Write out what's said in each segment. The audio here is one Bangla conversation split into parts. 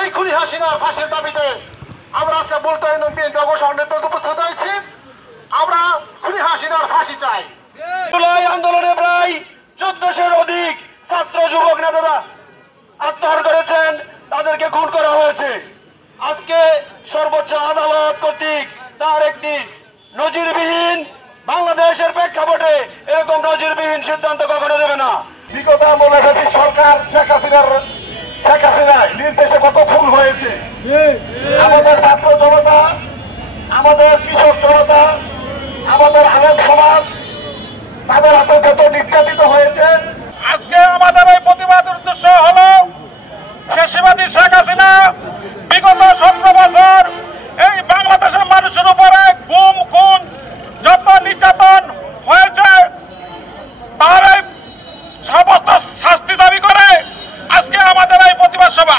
এই খুনি হাসিনার ফাঁসির দাবিতে আমরা আজকে বলতে বিএনপি অবসর নেতৃত্ব উপস্থিত হয়েছি। আমরা খুনি হাসিনার ফাঁসি চাই। জুলাই আন্দোলনে প্রায় 1400-এর অধিক ছাত্র যুবক নেতারা আত্মহত্যা করেছেন, তাদেরকে খুন করা হয়েছে। আজকে সর্বোচ্চ আদালত কর্তৃক তার একটি নজিরবিহীন, বাংলাদেশের প্রেক্ষাপটে এরকম নজিরবিহীন সিদ্ধান্ত কখনো দেবে না। বিগত আমলে সরকার শেখ হাসিনার নির্দেশে কত খুন হয়েছে। আমাদের ছাত্র জনতা, আমাদের কৃষক জনতা, আমাদের আলেম সমাজ তাদের হাতে কত নির্যাতিত হয়েছে। আজকে আমাদের এই প্রতিবাদের উদ্দেশ্য হলো ফ্যাসিবাদী শেখ হাসিনা বিগত 17 বছর এই বাংলাদেশের মানুষের উপরে গুম খুন যত নির্যাতন হয়েছে তার এই সমস্ত শাস্তি দাবি করে আজকে আমাদের এই প্রতিবাদ সভা।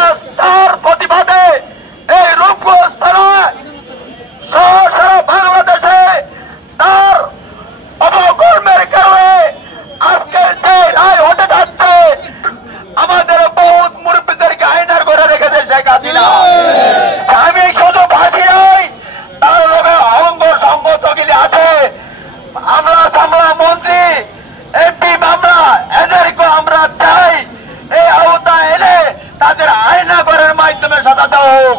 আজ তার প্রতিবাদে এই রূপগঞ্জ থানায় সারা বাংলাদেশে তার অপকর্মের কারণে আজকে যে রায় হতে যাচ্ছে, আমাদের বহুত মুরব্বীদেরকে আয়নার ঘরে রেখেছে শেখ হাসিনা। আমি শুধু ফাঁসি নই, তার লোকে অঙ্গ সংগঠনগুলি আছে, আমলা সামলা মন্ত্রী এমপি মামলা, এদেরকে আমরা চাই এই আওতা এলে তাদের আয়না ঘরের মাধ্যমে সাজা দেওয়া হোক।